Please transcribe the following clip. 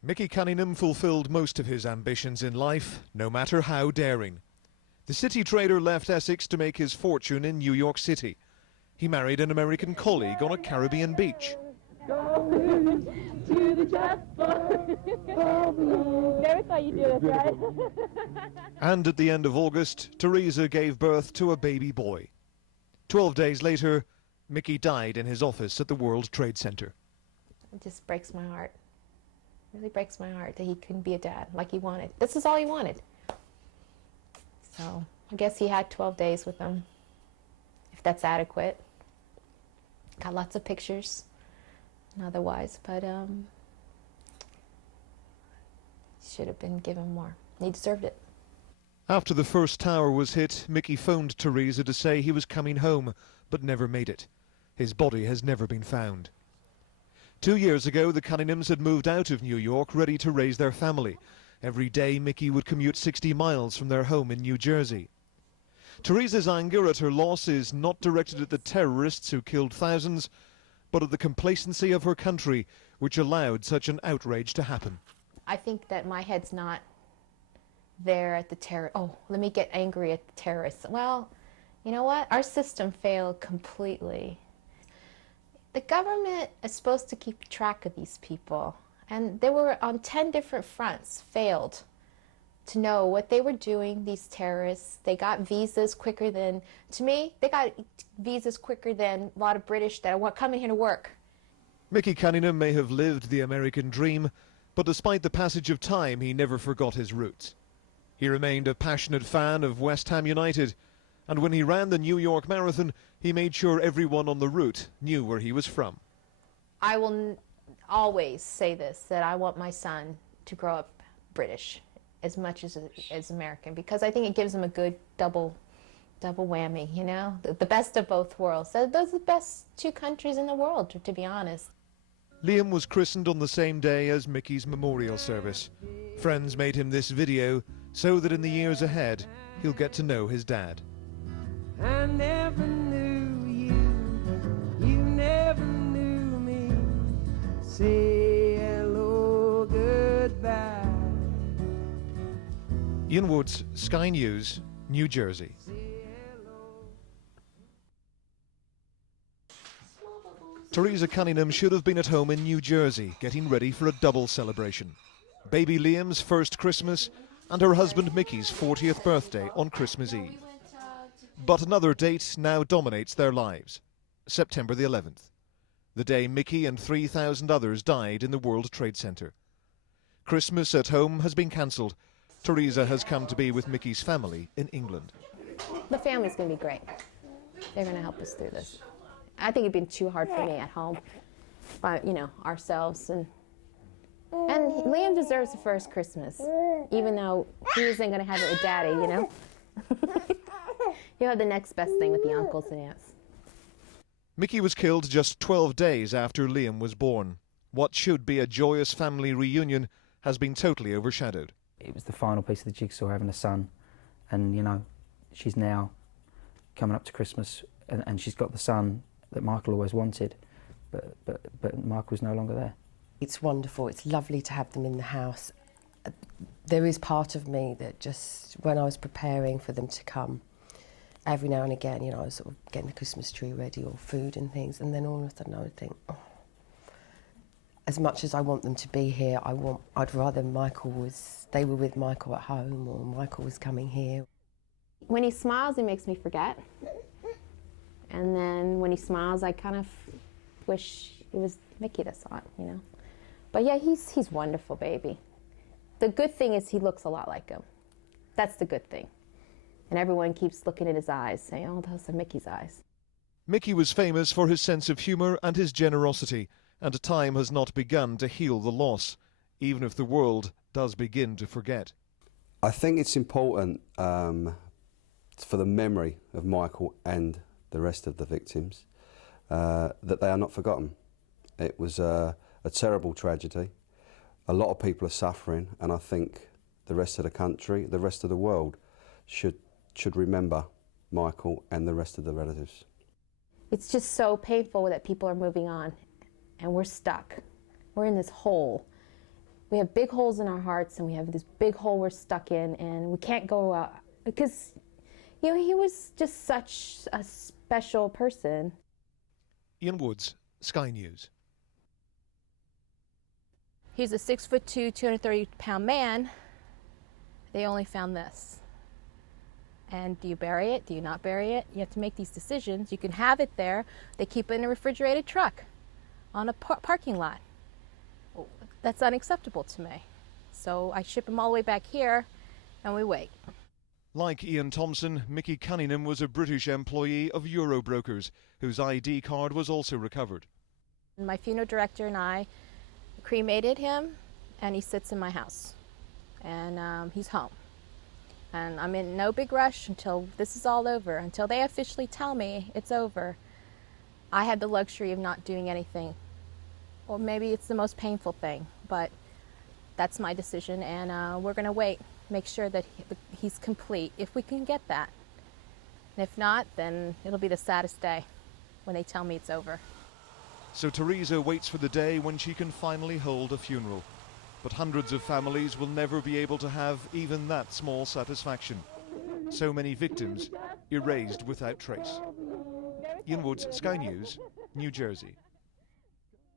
Michael Cunningham fulfilled most of his ambitions in life, no matter how daring. The city trader left Essex to make his fortune in New York City. He married an American colleague on a Caribbean beach. Go to the chessboard. Never thought you'd do it, right? And at the end of August, Teresa gave birth to a baby boy. 12 days later, Mickey died in his office at the World Trade Center. It just breaks my heart. It really breaks my heart that he couldn't be a dad like he wanted. This is all he wanted. So I guess he had 12 days with him, if that's adequate. Got lots of pictures and otherwise, but should have been given more. He deserved it. After the first tower was hit, Mickey phoned Teresa to say he was coming home, but never made it. His body has never been found. 2 years ago, the Cunninghams had moved out of New York, ready to raise their family. Every day, Mickey would commute 60 miles from their home in New Jersey. Teresa's anger at her loss is not directed at the terrorists who killed thousands, but at the complacency of her country, which allowed such an outrage to happen. I think that my head's not there at the terror. Oh, let me get angry at the terrorists. Well, you know what? Our system failed completely. The government is supposed to keep track of these people, and they were on 10 different fronts, failed to know what they were doing, these terrorists. They got visas quicker than, to me, they got visas quicker than a lot of British that are coming here to work. Mickey Cunningham may have lived the American dream, but despite the passage of time, he never forgot his roots. He remained a passionate fan of West Ham United, and when he ran the New York Marathon, he made sure everyone on the route knew where he was from. I will always say this, that I want my son to grow up British as much as American, because I think it gives him a good double whammy, you know? The best of both worlds. Those are the best two countries in the world, to be honest. Liam was christened on the same day as Mickey's memorial service. Friends made him this video so that in the years ahead, he'll get to know his dad. I never knew you, you never knew me. Say hello, goodbye. Ian Woods, Sky News, New Jersey. Teresa Cunningham should have been at home in New Jersey, getting ready for a double celebration. Baby Liam's first Christmas and her husband Mickey's 40th birthday on Christmas Eve. But another date now dominates their lives, September the 11th, the day Mickey and 3,000 others died in the World Trade Center. Christmas at home has been cancelled. Teresa has come to be with Mickey's family in England. The family's going to be great. They're going to help us through this. I think it'd been too hard for me at home, by, you know, ourselves. And Liam deserves the first Christmas, even though he isn't going to have it with Daddy, you know? You'll have the next best thing with the uncles and aunts. Mickey was killed just 12 days after Liam was born. What should be a joyous family reunion has been totally overshadowed. It was the final piece of the jigsaw, having a son, and you know, she's now coming up to Christmas, and she's got the son that Michael always wanted, but Michael's no longer there. It's wonderful. It's lovely to have them in the house. There is part of me that just, when I was preparing for them to come, every now and again, you know, I was sort of getting the Christmas tree ready or food and things, and then all of a sudden I would think, oh, as much as I want them to be here, I'd rather they were with Michael at home, or Michael was coming here. When he smiles, he makes me forget. And then when he smiles, I kind of wish it was Mickey that saw it, you know. But yeah, he's wonderful, baby. The good thing is he looks a lot like him. That's the good thing. And everyone keeps looking at his eyes, saying, oh, those are Mickey's eyes. Mickey was famous for his sense of humour and his generosity, and time has not begun to heal the loss, even if the world does begin to forget. I think it's important for the memory of Michael and the rest of the victims that they are not forgotten. It was a terrible tragedy. A lot of people are suffering, and I think the rest of the country, the rest of the world should remember Michael and the rest of the relatives. It's just so painful that people are moving on and we're stuck. We're in this hole. We have big holes in our hearts, and we have this big hole we're stuck in, and we can't go out because, you know, he was just such a special person. Ian Woods, Sky News. He's a 6'2", 230-pound man. They only found this. And do you bury it? Do you not bury it? You have to make these decisions. You can have it there. They keep it in a refrigerated truck on a parking lot. That's unacceptable to me. So I ship him all the way back here, and we wait. Like Ian Thompson, Mickey Cunningham was a British employee of Eurobrokers, whose ID card was also recovered. My funeral director and I cremated him, and he sits in my house. And he's home. And I'm in no big rush until this is all over, until they officially tell me it's over. I had the luxury of not doing anything. Or maybe it's the most painful thing, but that's my decision, and we're going to wait, make sure that he's complete, if we can get that. And if not, then it'll be the saddest day when they tell me it's over. So Teresa waits for the day when she can finally hold a funeral. But hundreds of families will never be able to have even that small satisfaction. So many victims erased without trace. Ian Woods, Sky News, New Jersey.